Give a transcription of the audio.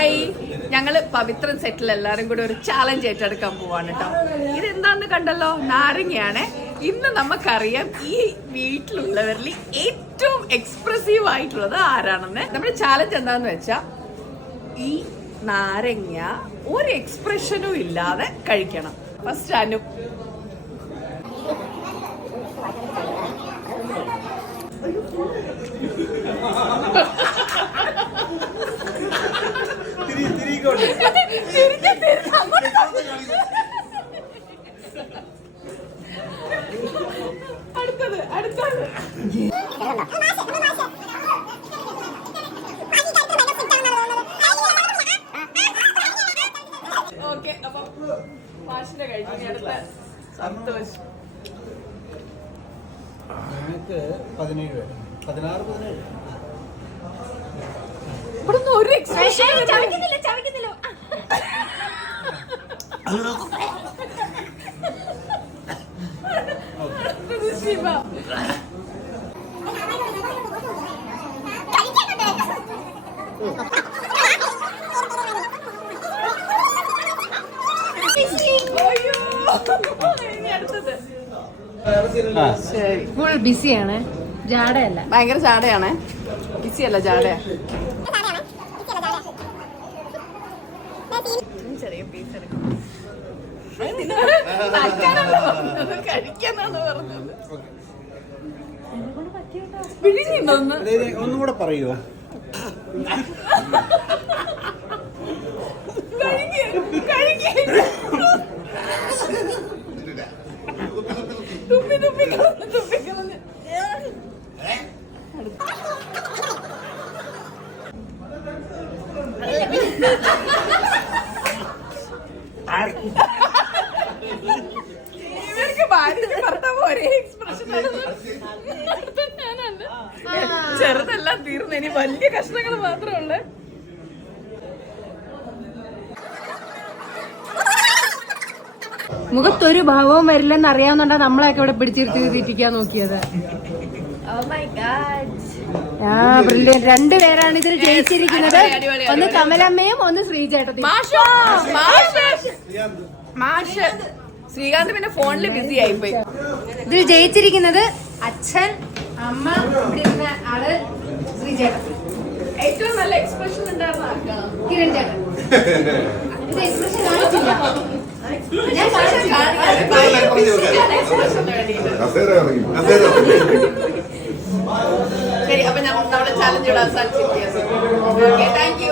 Hi ഞങ്ങൾ പവിത്രൻ സെറ്റിൽ എല്ലാവരും കൂടി ഒരു ചാലഞ്ച് ഏറ്റെടുക്കാൻ പോവാണ് കേട്ടോ ഇതെന്താന്ന് കണ്ടല്ലോ? നാരങ്ങയാണ്. ഇന്ന് നമുക്കറിയാം ഈ വീട്ടിലുള്ളവരിൽ ഏറ്റവും എക്സ്പ്രസീവ് ആയിട്ടുള്ളത് ആരാണെന്ന്. നമ്മുടെ ചാലഞ്ച് എന്താന്ന് വെച്ചാ ഈ നാരങ്ങ ഒരു എക്സ്പ്രഷനും ഇല്ലാതെ കഴിക്കണം. ഫസ്റ്റ് അനു ഓക്കെ അപ്പം വാശിന്റെ കഴിഞ്ഞു അടുത്ത സന്തോഷ് ഞങ്ങൾക്ക് പതിനേഴ് പേര് പതിനാറ് പതിനേഴ്. ഇവിടുന്ന് ഒരു എക്സ്പ്രഷൻ ചവയ്ക്കുന്നില്ല ചവയ്ക്കുന്നില്ല. ശിവ അയ്യോ ഇനി അടുത്തത് ശരി ഫുൾ ബിസിയാണ് ജാടയല്ല. ഭയങ്കര ചാടയാണ് ബിസിയല്ല ചാടയാ ചെറിയ പീസ് എടുക്കും കഴിക്കാനാണ് പറഞ്ഞത്. വിഴിഞ്ഞൊന്ന് ഒന്നും? കൂടെ പറയുമോ ഇവർക്ക് ഭാര്യയ്ക്ക് ഭർത്താവ് ഒരേ എക്സ്പ്രഷൻ ചെറുതെല്ലാം തീർന്നു. ഇനി വലിയ കഷ്ണങ്ങൾ മാത്രമേ ഉള്ളൂ മുഖത്തൊരു ഭാവവും വരില്ലെന്ന് അറിയാവുന്നുണ്ടാ നമ്മളെയൊക്കെ ഇവിടെ പിടിച്ചിരുത്തി തീറ്റിക്കാൻ നോക്കിയത്. ആ ബ്രില്യൻ രണ്ടുപേരാണ് ഇതിൽ ജയിച്ചിരിക്കുന്നത്. ഒന്ന്. കമലമ്മയും ഒന്ന് ശ്രീചേട്ടത്തി ശ്രീകാന്ത് പിന്നെ ഫോണിൽ ബിസി ആയിപ്പോയി. ഇതിൽ ജയിച്ചിരിക്കുന്നത് അച്ഛൻ അമ്മ ഇവിടെ ഇരുന്ന ആൾ ശ്രീചേട്ടൻ ഏറ്റവും നല്ല എക്സ്പ്രഷൻ ഉണ്ടായിരുന്ന കിരൺ ചേട്ടൻ ഇത് എക്സ്പ്രഷൻ കാണിച്ചില്ല. ഞാൻ ശരി അപ്പൊ ഞാൻ നമ്മുടെ ചാലഞ്ച് ഇവിടെ സാധിച്ചു ഓക്കെ താങ്ക് യു